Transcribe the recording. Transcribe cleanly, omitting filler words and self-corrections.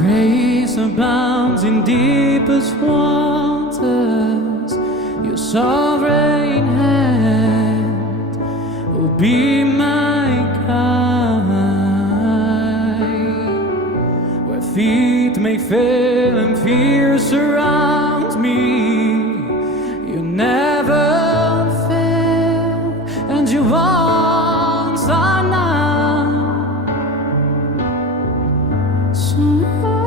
grace abounds in deepest waters. Your sovereign hand will be my guide. Where feet may fail and fear surrounds me, you never fail, and you won't stop now. So